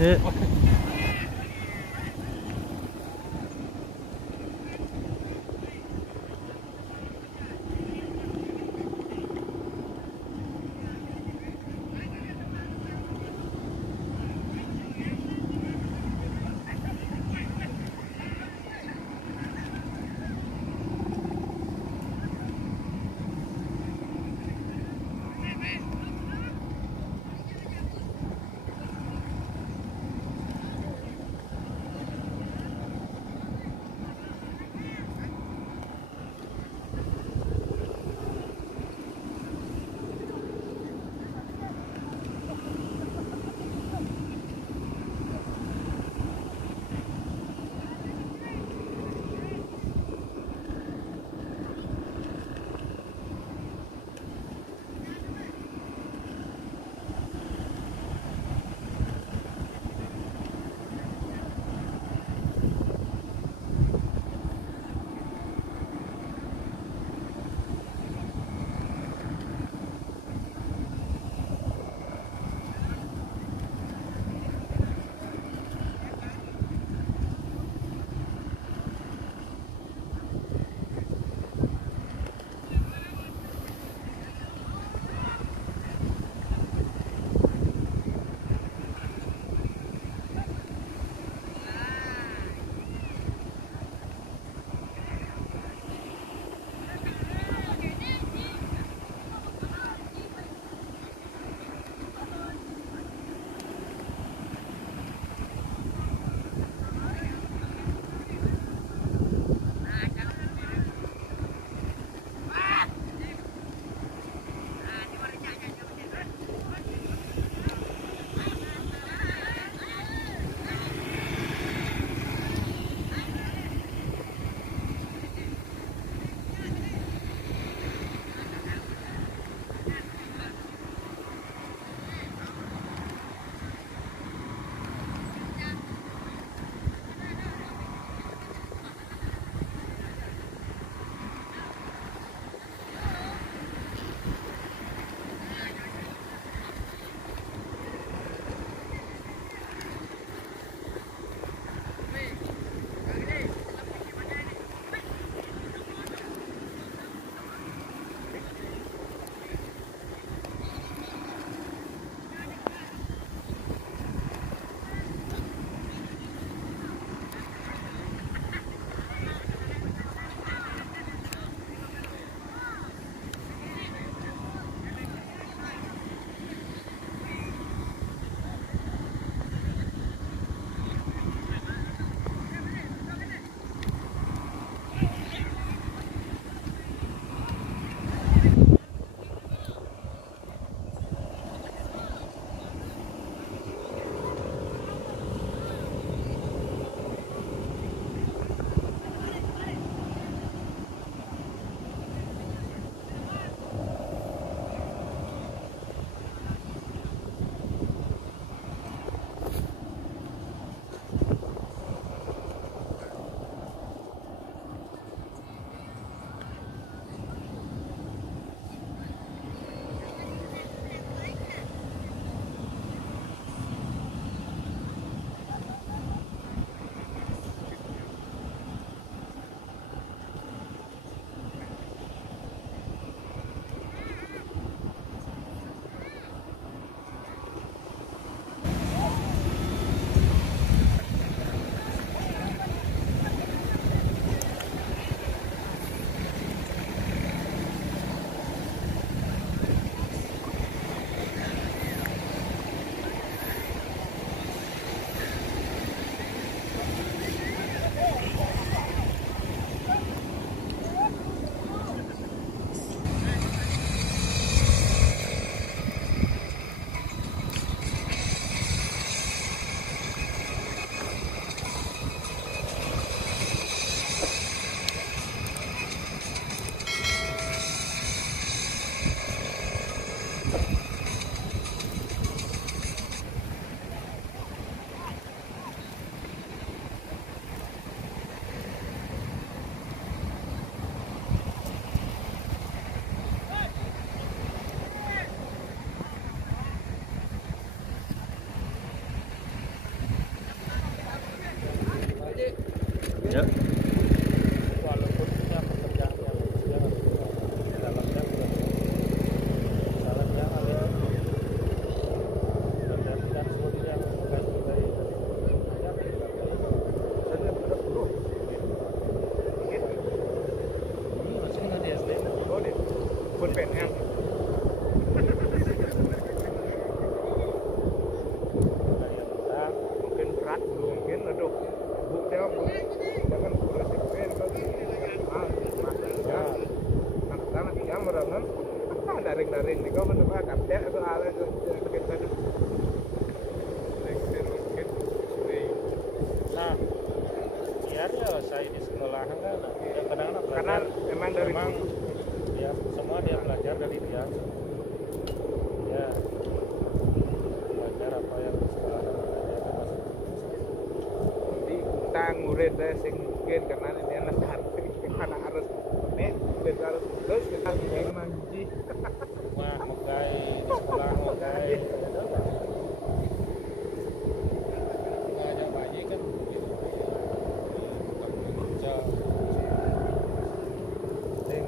Ya. Ya. Walaupun punya pekerjaan yang dia dalamnya salah dia alih dan seperti yang menghargai Saya pada guru. ini masih nggak di SD. Oh, deh. Buat PNS. Mungkin berat dulu, mungkin aduh. Buknya apa? Jangan kurang sekuen lagi. Ya. Anak-anak yang merengan. Daring-daring nih kau menurut agak deh atau ala itu sakit tadi. Nah, biar ya saya di sekolah kan, ya kadang-kadang Karena emang dari dia semua dia belajar dari dia. Ya, belajar apa yang di sekolah di utang murid sing mungkin karena ini anak harus ini kita harus terus kita ingin manji. wah megai di sekolah megai ngajak bayi kan begitu kerja Sing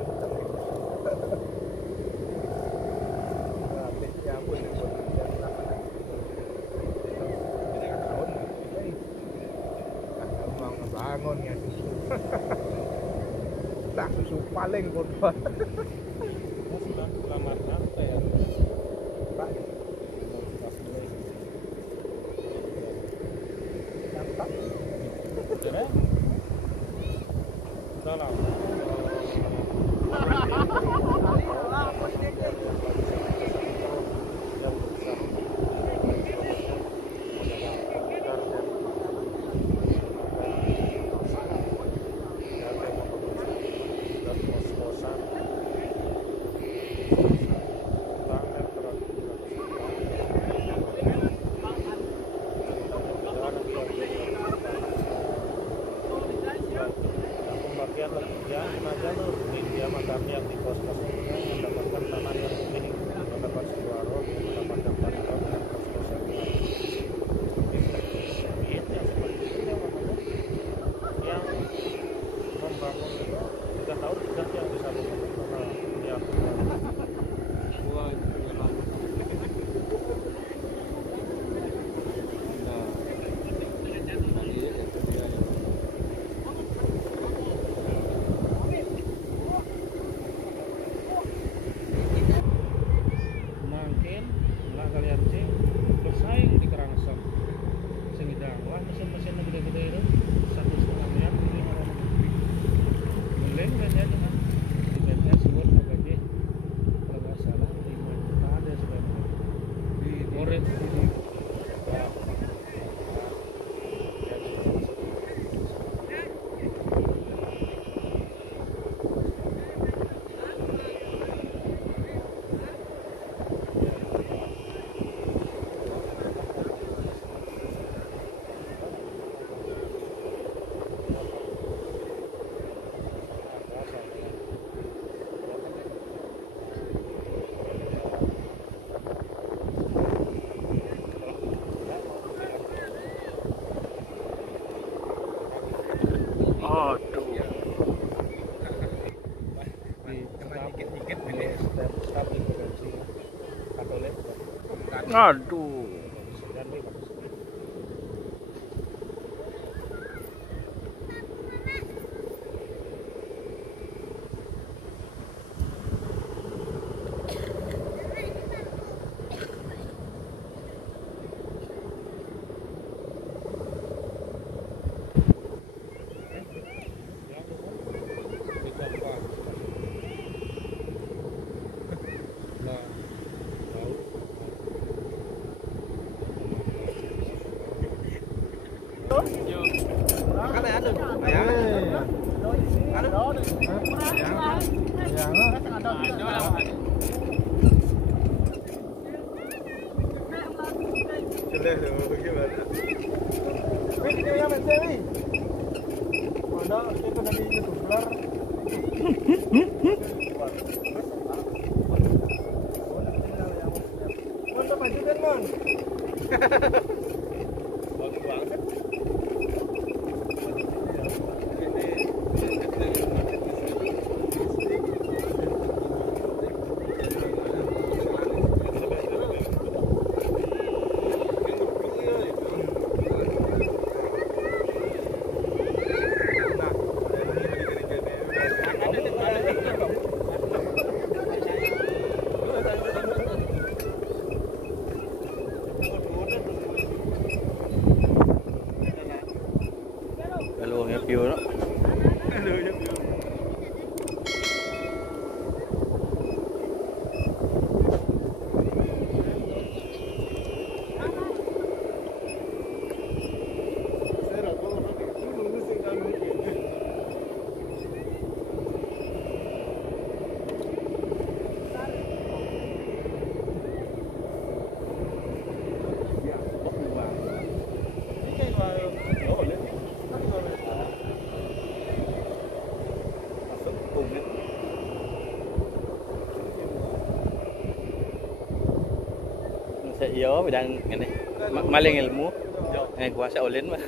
ya ampun bangun ya susu. Tak susu paling bodoh. selamat apa ya Pak, nampak? kira udah lama dia makamnya di kos-kosnya mendapatkan tanah yang milik mendapat sebuah roh mendapatkan tanah dan kos-kosannya yang membangun itu 3 tahun sudah yang bisa membangun yang mungkin lah kalian sih bersaing di Kerangsang sehingga wah mesin-mesin gede-gede itu 1,5 miliar ini orang mending kayaknya dengan tiketnya sebut bagi kalau nggak salah 5 juta ada sebenarnya di murid Aduh. bagus banget Aduh, ya belum. Sa iyo bidang ngene. Maling ilmu. Eh kuasa ulin mah.